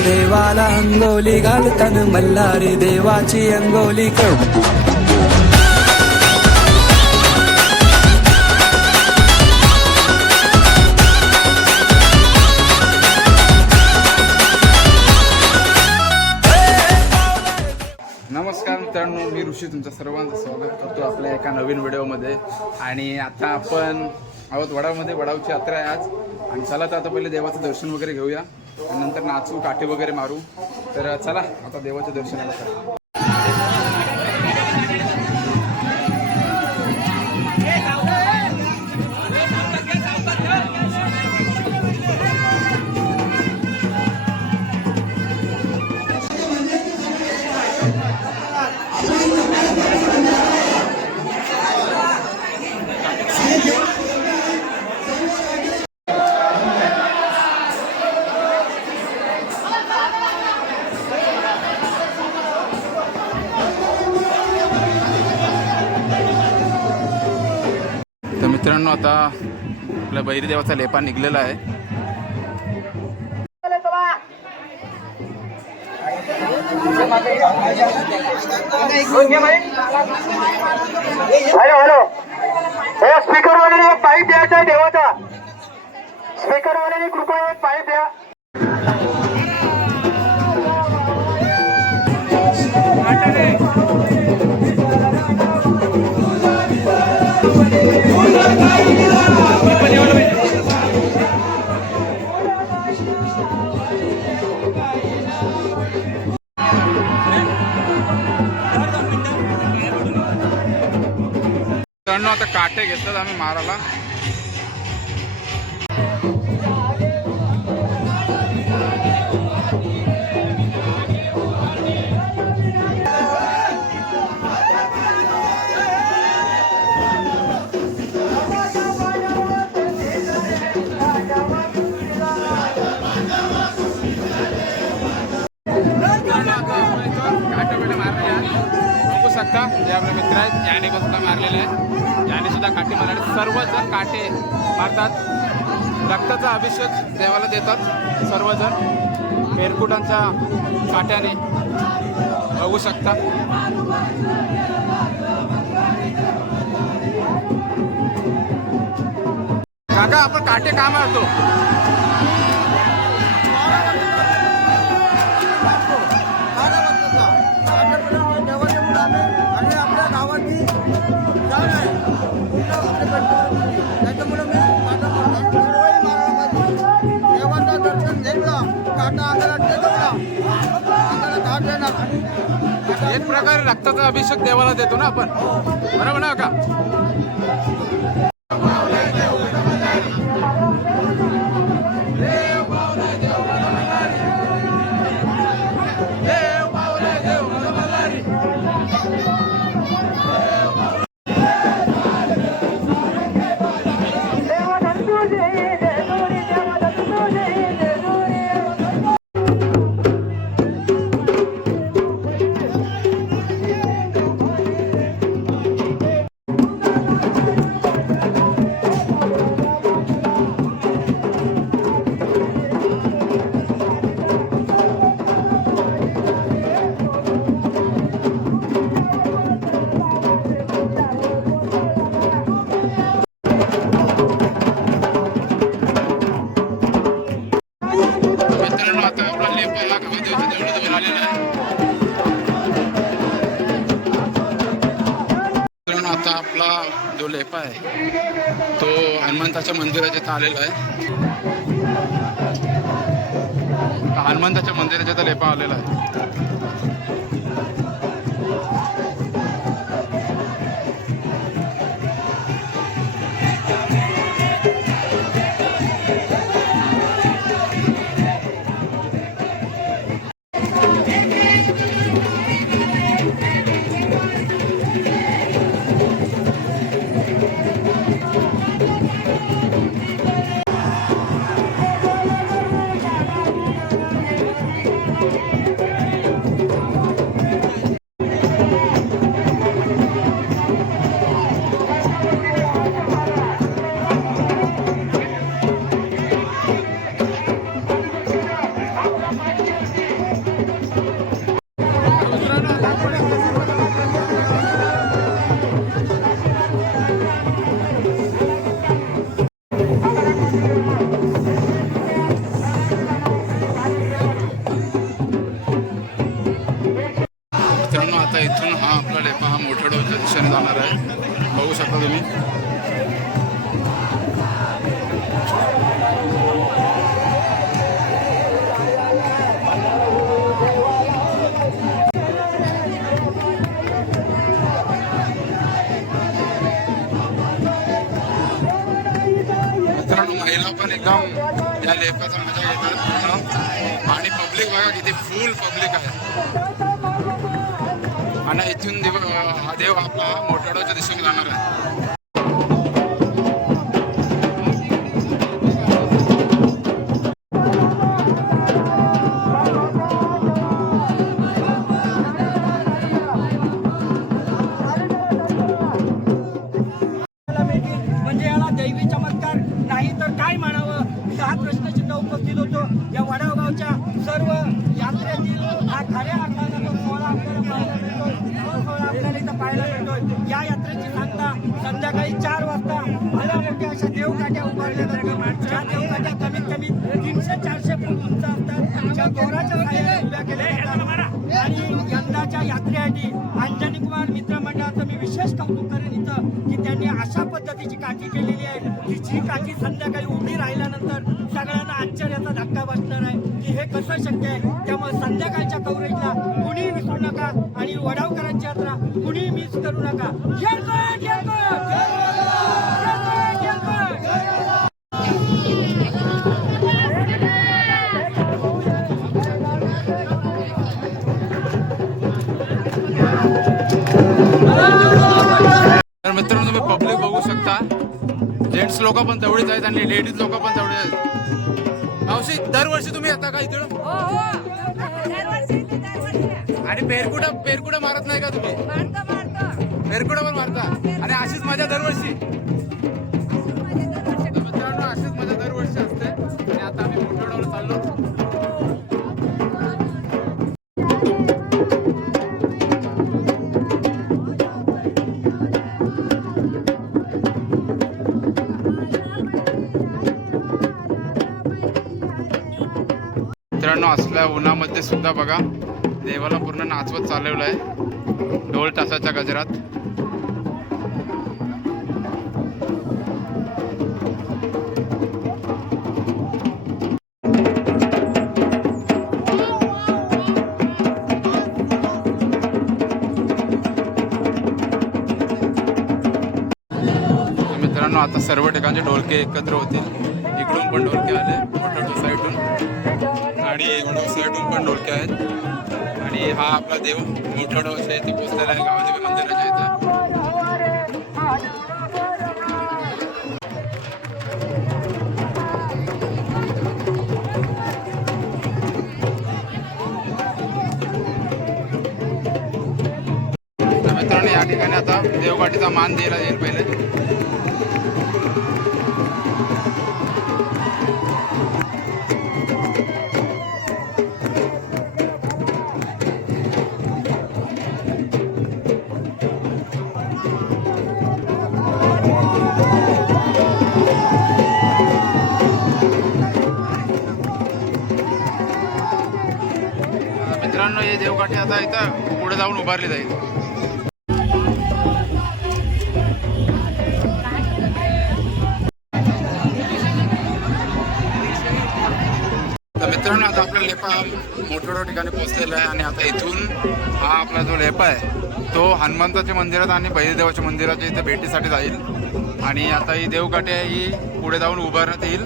देवाला अंगोली घालताना मल्हारी देवाची अंगोली कर. नमस्कार मित्रांनो मी ऋषी तुमचं सर्वांचं स्वागत करतो आपल्या एका नवीन व्हिडिओमध्ये. आणि आता आपण आहोत वडामध्ये वडावची यात्रा आहे आज. आणि चला तर आता पहिले देवाचं दर्शन वगैरे घेऊया. नंतर नाचू काठी वगैरे मारू. तर चला आता देवाच्या दर्शनाला करा तर आपल्या बैरी देवाचा लेपा निघलेला आहे. Hello hello. हो स्पीकर वाल्याने एक पाईप द्यायचा देवाचा. स्पीकर वाल्याने कृपया एक पाईप द्या. आता काटे घेतात आम्ही मारायला. त्याने पण सुद्धा मारलेले आहे? त्याने सुद्धा काठी मारले. सर्वजण काटे मारतात. रक्ताचा अभिषेक देवाला देतात सर्वजण. मेरकुटांच्या काट्याने बघू शकता. काका आपण काटे का मारतो? प्रकारे रक्ताचा अभिषेक देवाला देतो ना आपण. बरोबर ना हो का? आहे. तो हनुमंताच्या मंदिराच्या इथं आलेला आहे. हनुमंताच्या मंदिराच्या इथं लेपा आलेला आहे. या मजा घेतात पूर्ण आणि पब्लिक बघा किती फुल पब्लिक आहे. आणि इथून देव हा देव आपला मोठाडोच्या दिशेने जाणार आहे. विशेष कौतुक करेन इथं की त्यांनी अशा पद्धतीची काठी केलेली आहे की जी काठी संध्याकाळी उभी राहिल्यानंतर सगळ्यांना आश्चर्याचा धक्का बसणार आहे की हे कसं शक्य आहे? त्यामुळे संध्याकाळच्या कव्हरेजला कुणीही विसरू नका आणि वडावकरांची यात्रा कुणीही मिस करू नका. लोक पण तेवढीच आहेत आणि लेडीज लोक पण तेवढे आहेत. मावशी दरवर्षी तुम्ही येता का इकडं? हो हो. आणि पेरकुटा पेरकुटा मारत नाही का तुम्ही? मारतो मारतो. पेरकुटा पण मारता? आणि अशीच मजा दरवर्षी? तर मित्रांनो अशीच मजा दरवर्षी असते. आणि आता आम्ही मोठ्यावर चाललो. उन्हामध्ये सुद्धा बघा देवाला पूर्ण नाचवत चालवलं आहे. ढोल तासाच्या गजरात. मित्रांनो आता सर्व ठिकाणचे ढोलके एकत्र होतील. इकडून पण ढोलके आले मोठ्या साईडून आणि साईडून पण डोळके आहेत. आणि हा आपला देव मोठा डोस आहे ते पोचलेला आहे गावादेवी मंदिराच्या इथं. तर मित्रांनो या ठिकाणी आता देवगाठीचा मान दिला येईल पहिले. मित्रांनो हे देवकाठी आता इथं पुढे जाऊन उभारली जाईल. तर मित्रांनो आता आपला लेपा मोठ्या ठिकाणी पोहोचलेला आहे आणि आता इथून हा आपला जो लेपा आहे तो हनुमंताच्या मंदिरात आणि बहिदेवाच्या मंदिराच्या इथे भेटीसाठी जाईल. आणि आता ही देवकाठी आहे ही पुढे जाऊन उभारण्यात येईल.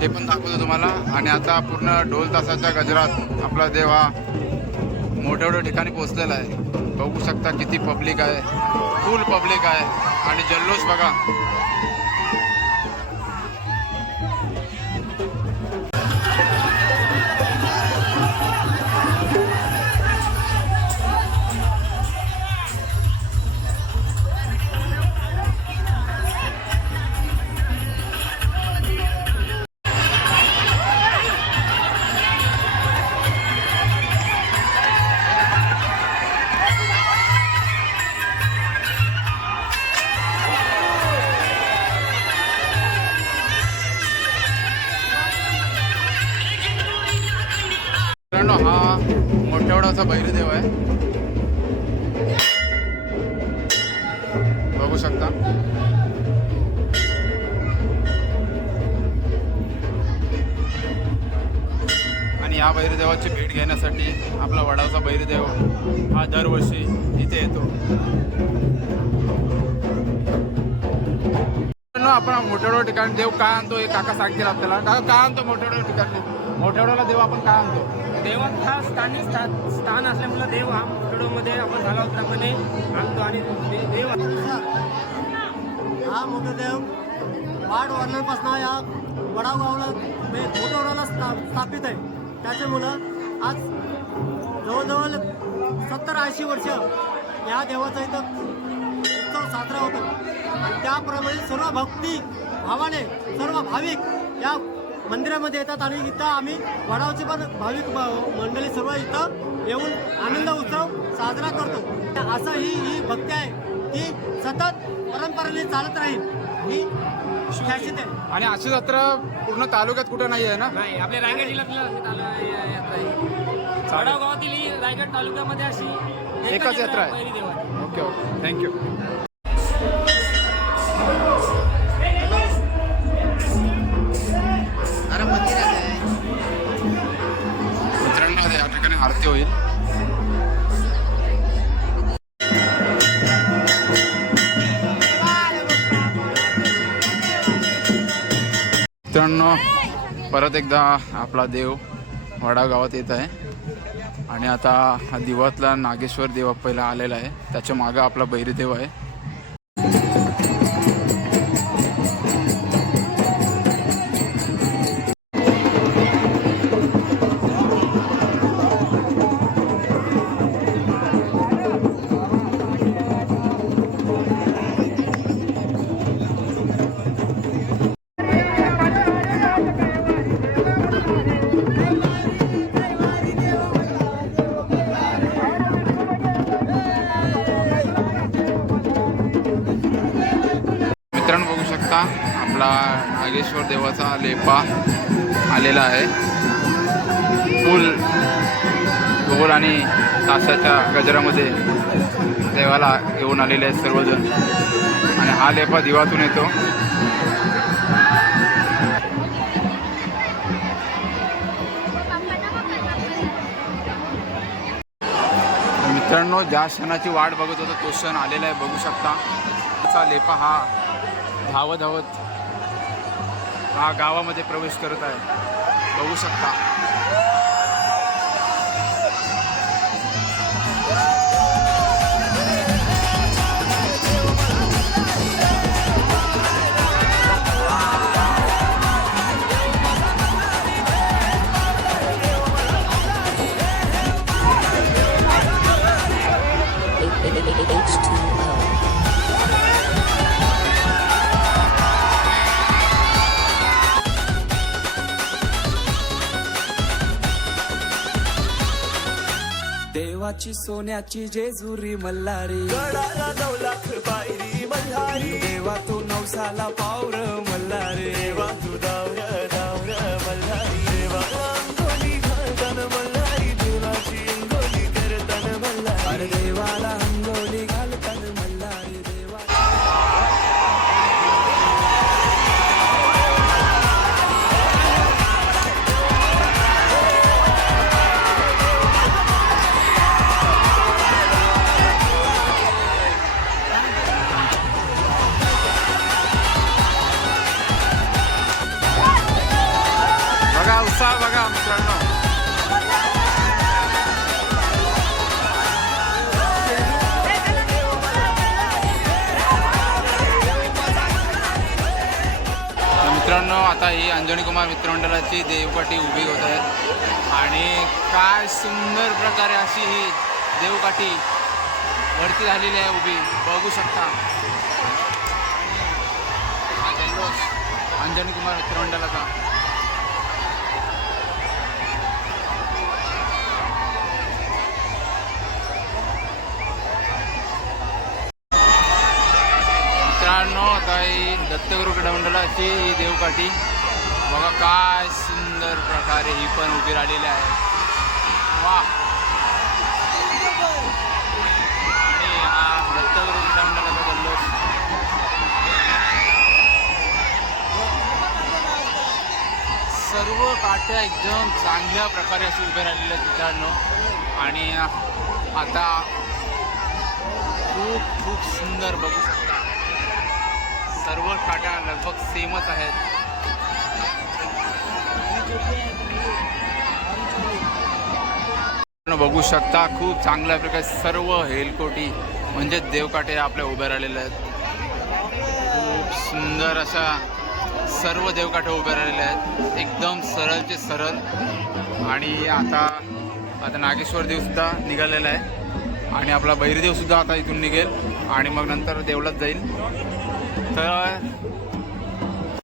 ते पण दाखवतो तुम्हाला. आणि आता पूर्ण ढोल तासाच्या गजरात आपला देव हा मोठ्या मोठ्या ठिकाणी पोहोचलेला आहे. बघू शकता किती पब्लिक आहे. फुल पब्लिक आहे. आणि जल्लोष बघा. हा दरवर्षी इथे येतो. आपण मोठेवडा ठिकाणी देव काय आणतो हे काका सांगतील आपल्याला. काका काय आणतो मोठेवडा ठिकाणी? मोठेवड्याला देव आपण काय आणतो? देवात हा स्थानिक स्था- स्थान असल्यामुळे देव हा मोठडोमध्ये आपण झाला होताप्रमाणे आणतो आणि देव हा मोठा देव वाढ वर्णांपासून या वडाव गावला मोठवडाला स्था स्थापित आहे. त्याच्यामुळं आज जवळजवळ सत्तर ऐंशी वर्ष या देवाचा इथं उत्सव साजरा होतो. आणि त्याप्रमाणे सर्व भक्ती भावाने सर्व भाविक या मंदिरामध्ये येतात आणि इथं आम्ही वडावचे पण भाविक मंडळी सर्व इथं येऊन आनंद उत्सव साजरा करतो. असं ही ही भक्ती आहे ती सतत परंपरेने चालत राहील. ही शासित आहे. आणि अशी जत्रा पूर्ण तालुक्यात कुठे नाही आहे ना? नाही आपल्या रायगड जिल्ह्यातल्या यात्रा आहे. वडाव गावातील ही रायगड तालुक्यामध्ये अशी एकच यात्रा आहे. पहिली देवाची. Okay okay. थँक्यू मित्रांनो आता या ठिकाणी आरती होईल. मित्रांनो परत एकदा आपला देव वडा गावात येत आहे. आणि आता हा दिवातला नागेश्वर देव पहिला आलेला आहे. त्याच्या मागं आपला बैरीदेव आहे. आता आपला नागेश्वर देवाचा लेपा आलेला आहे. फुल ढोल आणि तासाच्या गजरामध्ये देवाला घेऊन आलेले आहेत सर्वजण. आणि हा लेपा दिवातून येतो. मित्रांनो ज्या क्षणाची वाट बघत होतो तो क्षण आलेला आहे. बघू शकता. त्याचा लेपा हा धावत धावत हा गावामध्ये प्रवेश करत आहे. बघू शकता. देवाची सोन्याची जेजुरी मल्हारी. गडाला नऊ लाख बायरी मल्हारी. देवा तू नवसाला पावर मित्रांनो आता ही अंजनी कुमार मित्रमंडळाची देवकाठी उभी होत आहे आणि काय सुंदर प्रकारे अशी ही देवकाठी वरती झालेली आहे उभी. बघू शकता. अंजनी कुमार मित्रमंडळाचा. मित्रांनो आता ही दत्तगुरु मातेची ही देवकाठी. बघा काय सुंदर प्रकारे ही पण उभी राहिलेली आहे. वा आणि सर्व काठ्या एकदम चांगल्या प्रकारे असे उभे आहेत मित्रांनो. आणि आता खूप खूप सुंदर बघू शकता. सर्व काट्या लगभग सेमच आहेत. आपण बघू शकता खूप चांगल्या प्रकारे सर्व हेलकोटी म्हणजे देवकाठे आपल्या उभे राहिलेले आहेत. खूप सुंदर अशा सर्व देवकाठे उभे राहिलेले आहेत. एकदम सरळचे सरळ. आणि आता आता नागेश्वर देवसुद्धा निघालेला आहे. आणि आपला बहिरदेवसुद्धा आता इथून निघेल. आणि मग नंतर देवलाच जाईल. तर